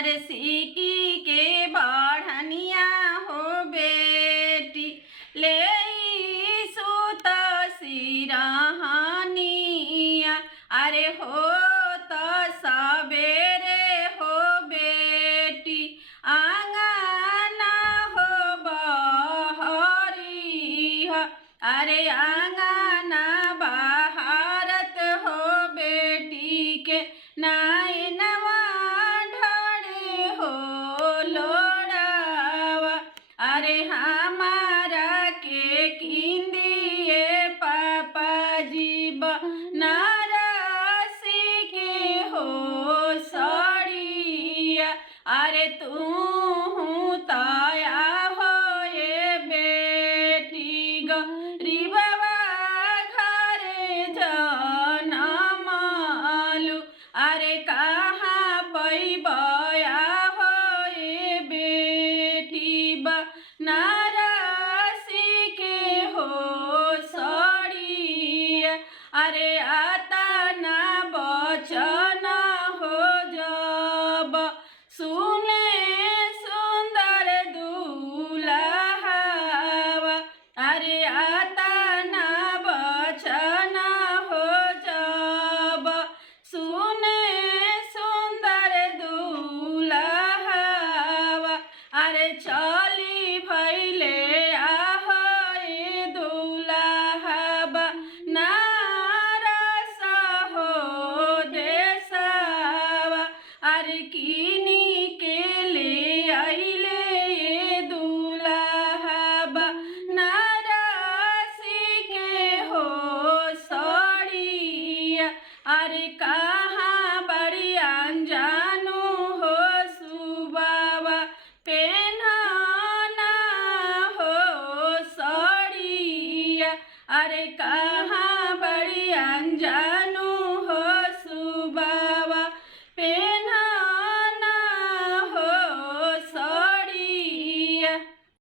अरे सिकी के बढ़निया हो बेटी ले सुत सिरहनिया। अरे हो तो सबेरे हो बेटी आंगना हो बहरिया। अरे आंगना बहारत हो बेटी के नाइनवा ढाड़े हो लोड़ावा। अरे हमारा के किंदिए पापा जी बनारसी के हो सड़िया। अरे तू तया हो ये बेटी गरीबवा घरे जनमलू। अरे कहाँ पैबया हो ये बेटी बनारसी के हो सड़िया। अरे आता ना बचन हो जब सुने सुंदर दूल्हावा। अरे आता ना बचन हो जब सुने सुंदर दूल्हावा। अरे चली भैले आहो ये दूल्हा नारस हो देशवा। अरे किनी के ले आइले ये दूल्हा नारसी के हो सड़िया। अरे कहाँ बड़ी अनजानू हो सुबावा पेन्हना हो सड़िया। अरे